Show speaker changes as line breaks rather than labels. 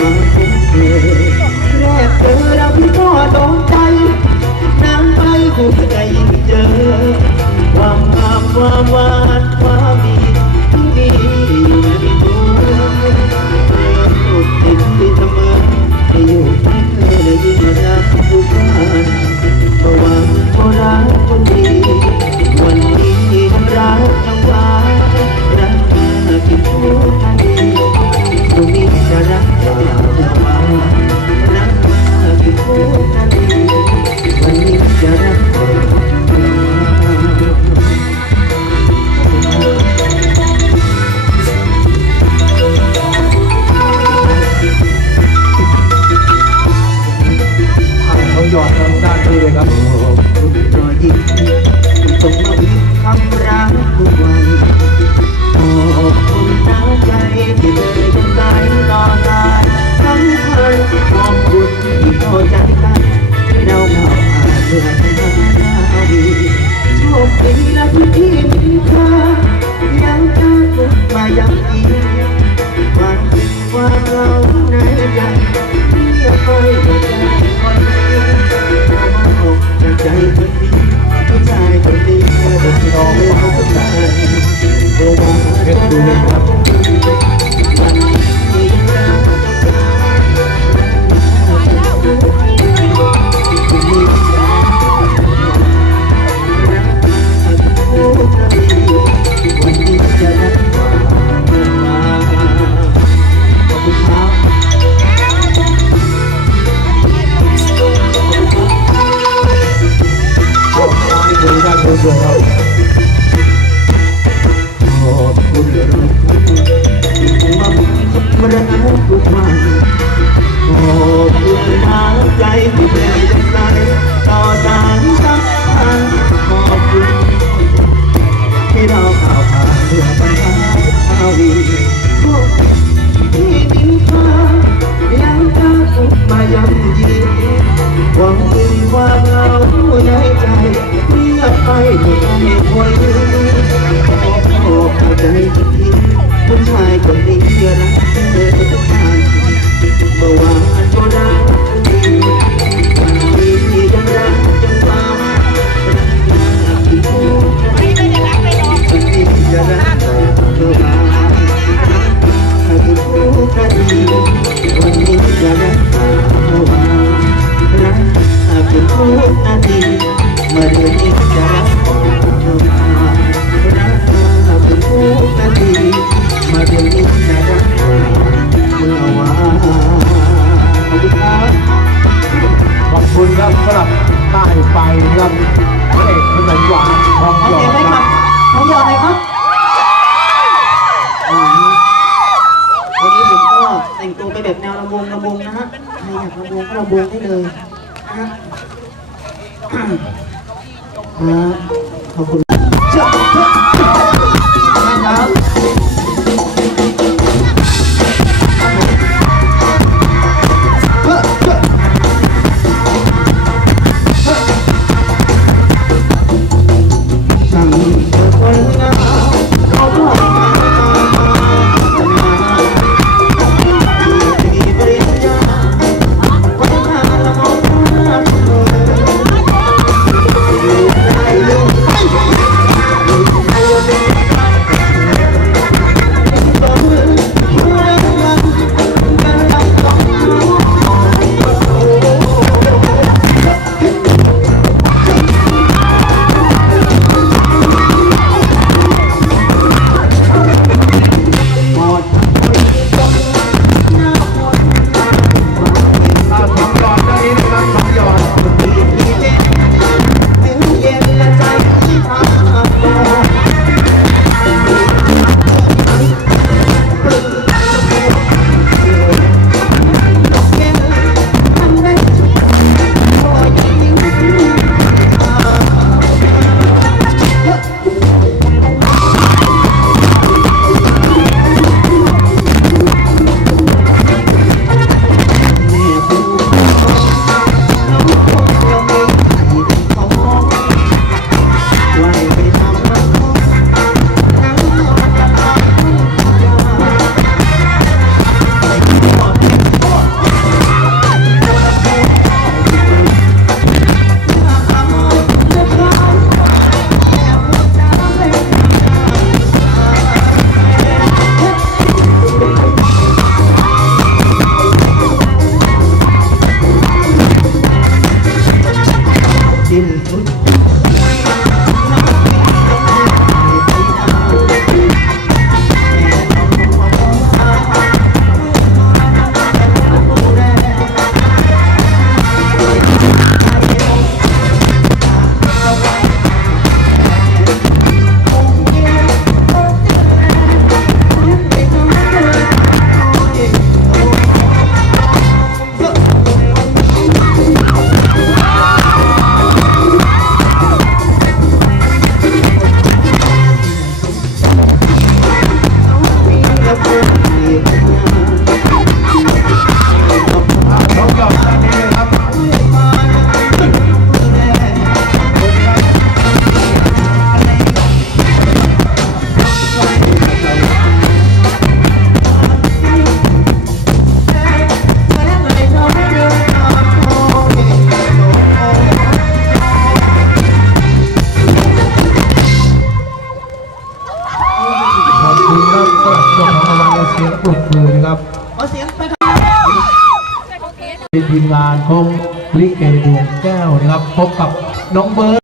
มาพบเธแรกเจอเราพี่ก็ตกใจน้ำไปหัวใจยิ่งเจอ ความงามความหวานความ ทางด้านนี้
บ
คุณรอยยิ้มส่งมาอีคำรักทุกวันขอบคุณน้ำใจที่เธอยังได้ต่อตายทั้ขอบคุณที่เข้าใจกันที่เราเข้าอาเจอเราดีโชคดีนะที่พี่ค่ายังจะทุกมายังอีกความคิดควา
มเราใน
ใจที่ยัไป nó không bỏ lỡ lại vô hết đường เงียบไปไม่มีคนขอเข้ใจทีผู้ชายคนนี้รักเธอทุกทางเมื่อวานก็ได้ ง
ลำวง
นะฮะใครอยากลำวงก็ลำวงได้เลยนะฮะขอบคุณ พูดคุยนะครับเสียงไปครับทีมงานของลิ
เกดวงแก้วนะครับพบกับน้องเบิร์